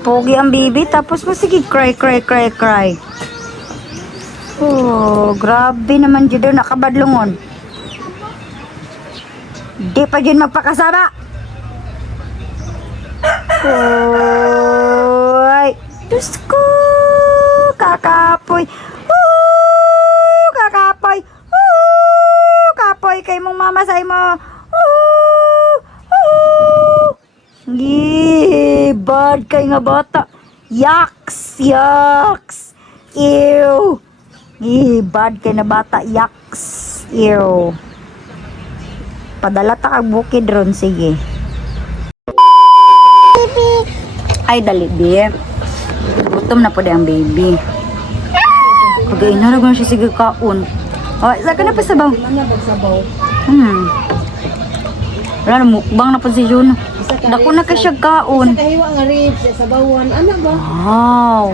Pogi ang baby, tapos mo sige, cry, cry, cry, cry. Oh, grabe naman dyan doon, nakabadlongon. Di pa dyan magpakasama. Oy, Diyos ko, kakapoy. Kakapoy. Kapoy kay mong mama sa imo. Bad kay nga bata. Yaks, yaks. Ew. Bad kay na bata. Yaks. Ew. Padala ta kag bukid ron, sige. Ay, dali, babe. Gutom na po ang baby. Kagay na rin siya sige kaon. Oh, saan ka na pa sabaw? Wala na, mukbang na po si Jun. Dako na ka siya kaon. Sa kahiwa nga ribs, sa sabawan. Ano ba? Wow.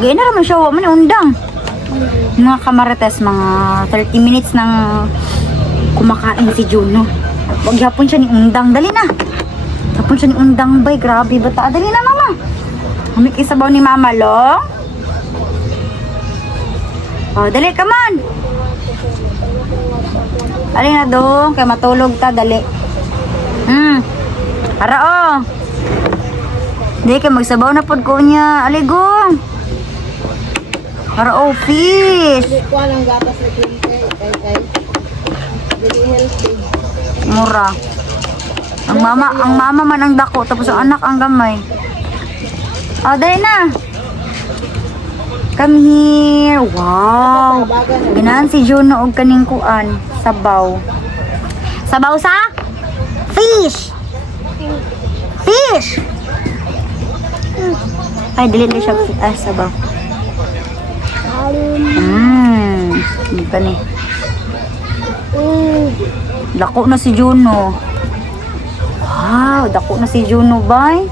Gaya na naman siya, wala man undang. Mga kamarites, mga 30 minutes nang kumakain si Juno. Wag hapon siya ni undang. Dali na. Hapon siya ni undang, bay. Grabe, bata. Dali na, mama. Humik isabaw ni mama, lo. Oh, dali, come on. Dali na dong, kaya matulog ta, dali. Ara, oh. Dali, kaya magsabaw na pod ko niya. Aligong. Para oh, fish. Hindi ko alang gatas na kay. Very healthy. Mura. Ang mama man ang dako, tapos ang anak ang gamay. Oh, dali na. Come here. Wow. Ganahan si Juno og kaning kuan, sabaw. Sabaw sa fish. Fish. Ay, dili na siya sabaw. Hindi pa ni. Dako na si Juno. Wow, dako na si Juno, bay.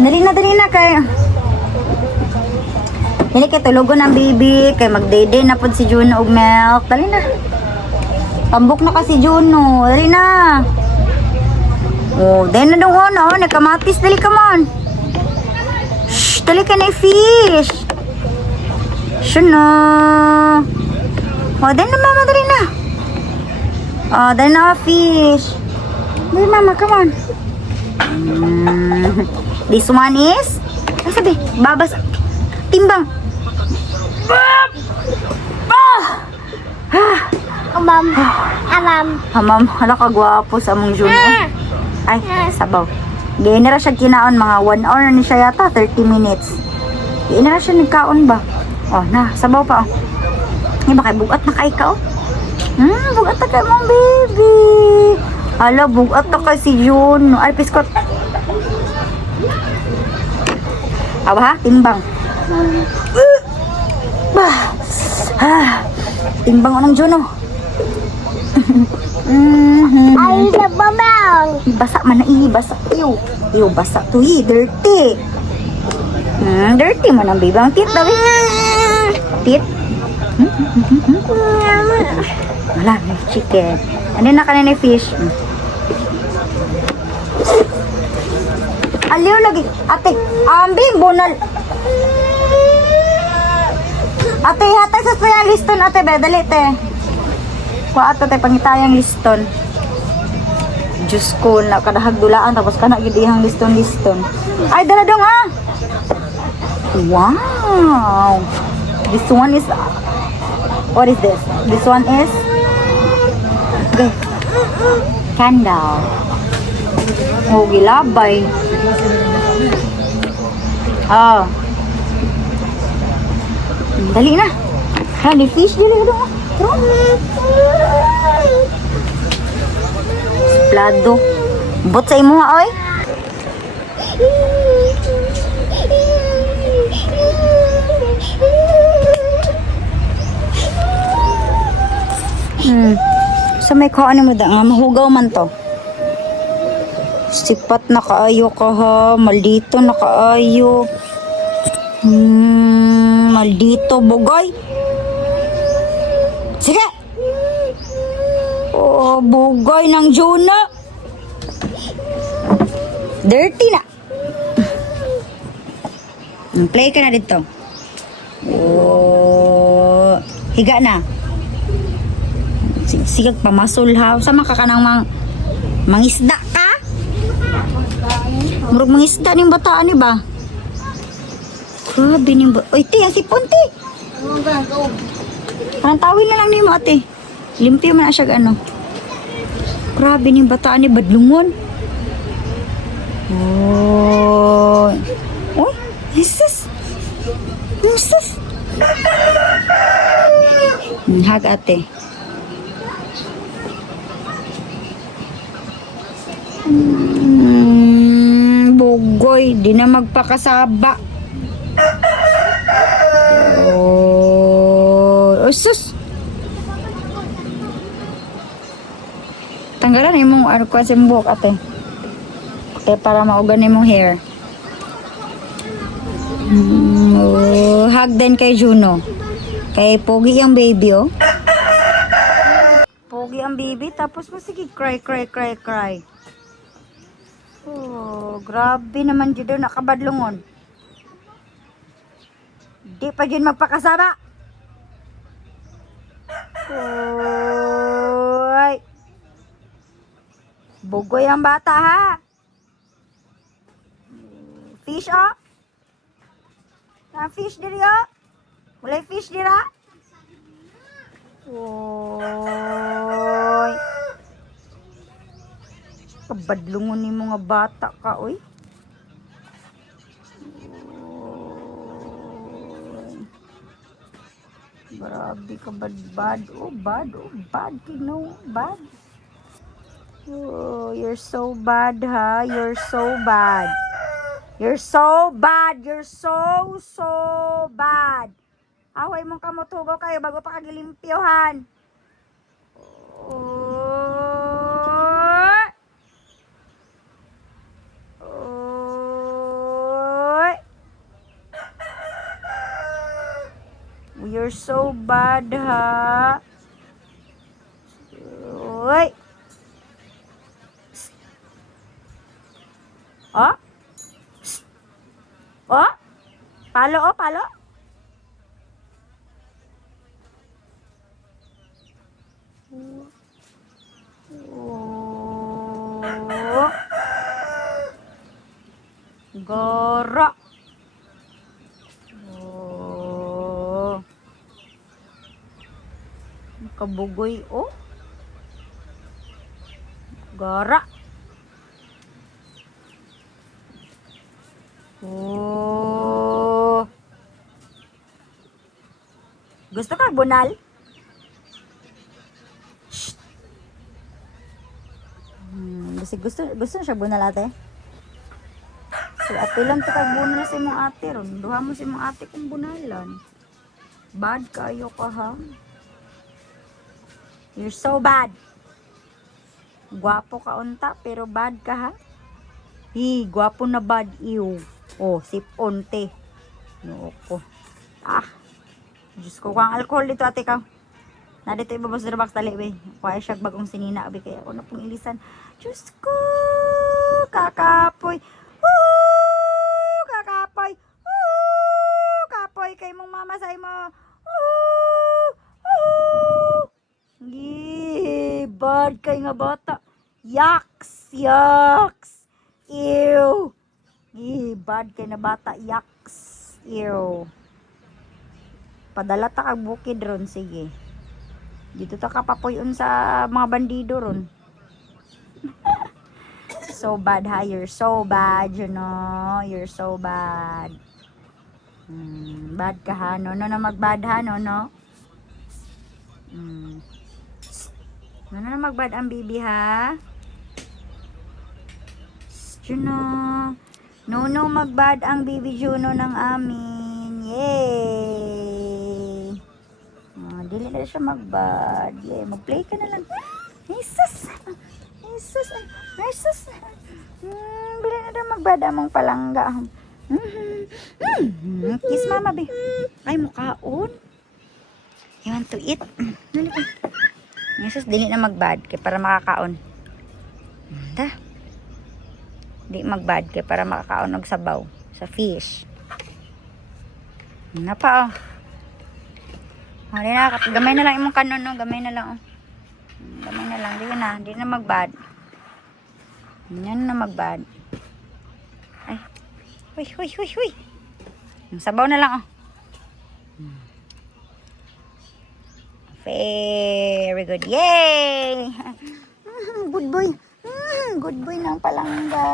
Dali na kay. Dali kay tulogon ang baby, kay magdede na pod si Juno og milk. Dali na. Tambok na ka si Juno. Dali na. Oh, dali na doon, oh, nakamatis, dali ka man. Shh, dali ka na fish. Shh na. Oh, dali na mama, dali na. Oh, dali na fish. Dali mama, come on. This one is, ano sabi? Babas. Timbang. Amam, hala ka gwapo sa among Juno. Ay, sabaw. Gaya na siya kinaon, mga 1 hour ni siya yata, 30 minutes. Gaya na siya nagkaon ba? Oh, na, sabaw pa, oh. Hindi ba kay bugat na kay ka, oh? Bugat na kay mong baby. Hala, bugat na kay si Juno. Ay, piskot. Awa ha, timbang. Timbang o ng Juno. Ay, nababang. Basa man na basa. Ew, basa to dirty. Dirty man ang baby. Ang tit daw tit. Wala, may chicken. Ano na kanina fish? Aliw lagi. Ate, bimbo na. Ate, hatay sa sayang liston, ate, be. Dali, te. Kuha ato, te, pangitayang liston. Diyos ko, nakadahagdulaan, tapos ka na gidihang liston. Ay, dala dong, ah. Wow. This one is, what is this? This one is, okay. Candle. Oh, gilabay. Oh. Dali na. Honey fish dili dong. Plado. Bot sa imo ha oy. Sa may kaano mo da nga mahugaw man to. Sipat na kaayo ka ha. Maldito na kaayo. Maldito bugay. Sige. Oh, bugay ng Juno. Dirty na. Play ka na dito. Oh, higa na. Sigag pamasul ha. Sama ka kanang mangisda ka? Murag mangisda ning bataan ni ba? Grabe ning Oy, te, ang sipon, te. Parang tawin na lang ni mo, ate. Limpyo man na siya ano. Grabe ning bataan ni badlungon. Oh. Oh, Jesus. Jesus. Hag ate. Bugoy, di na magpakasaba. Oh, sus. Tanggalan imong ano ko sa buhok ate. Okay, para maugan imong hair. Hug din kay Juno. Kay Pogi ang baby, oh. Pogi ang baby, tapos mo sige, cry. Oh, grabe naman dito, nakabadlungon. Di pa dyan magpakasama. Oy. Bugoy ang bata, ha? Fish, oh. Fish diri, oh. Walay fish dira. Oy. Kabadlungon ni mga bata ka, oy. Grabe ka bad. Oh, bad. You bad. Oh, you're so bad, ha? You're so bad. You're so bad. You're so bad. Away mong kamutugaw kayo bago pa kagilimpyohan. Oy. You're so bad, ha? Oy. Oh? Oh? Palo, oh, palo. Oh. Goro. Oh. Kabugoy, oh. Gara. Oh. Gusto ka bunal? Gusto na siya bunal ate. Si ate lang to kay bunal sa imong ate ron. Duha mo sa imong ate kung bunalan. Bad kayo ka ha. You're so bad. Gwapo ka unta pero bad ka ha. Gwapo na bad ew. Oh, sipon te. No ko. Diyos ko, kung alcohol dito ate ka. Na dito ibabas sa box tali be. Kuha siya bagong sinina be kaya ako na pong ilisan. Diyos ko, kakapoy. Kakapoy. Kapoy kay mong mamasay mo. Bad kay nga bata. Yaks. Ew. Bad kay na bata. Yaks. Ew. Padala ta kag bukid ron, sige. Dito ta kapapuyon sa mga bandido ron. So bad ha, you're so bad, you know. You're so bad. Bad ka ha, no na magbad ha, no. No na magbad ang bibi ha. Juno. No magbad ang bibi Juno ng amin. Yay! Dili na siya magbad. Yay, mag-play ka na lang. Jesus! Bili na daw magbad among palangga. Kiss mama be. Ay, mukhaon. You want to eat? Jesus, dili na magbad kay para makakaon. Da. Di magbad kay para makakaon og sabaw sa fish. Na pa oh. Oh, di na, gamay na lang imong kanon no, gamay na lang oh. Gamay na lang, di na magbad. Yan na magbad. Ay. Huy. Sabaw na lang oh. Very good. Yay! Good boy. Good boy ng palangga.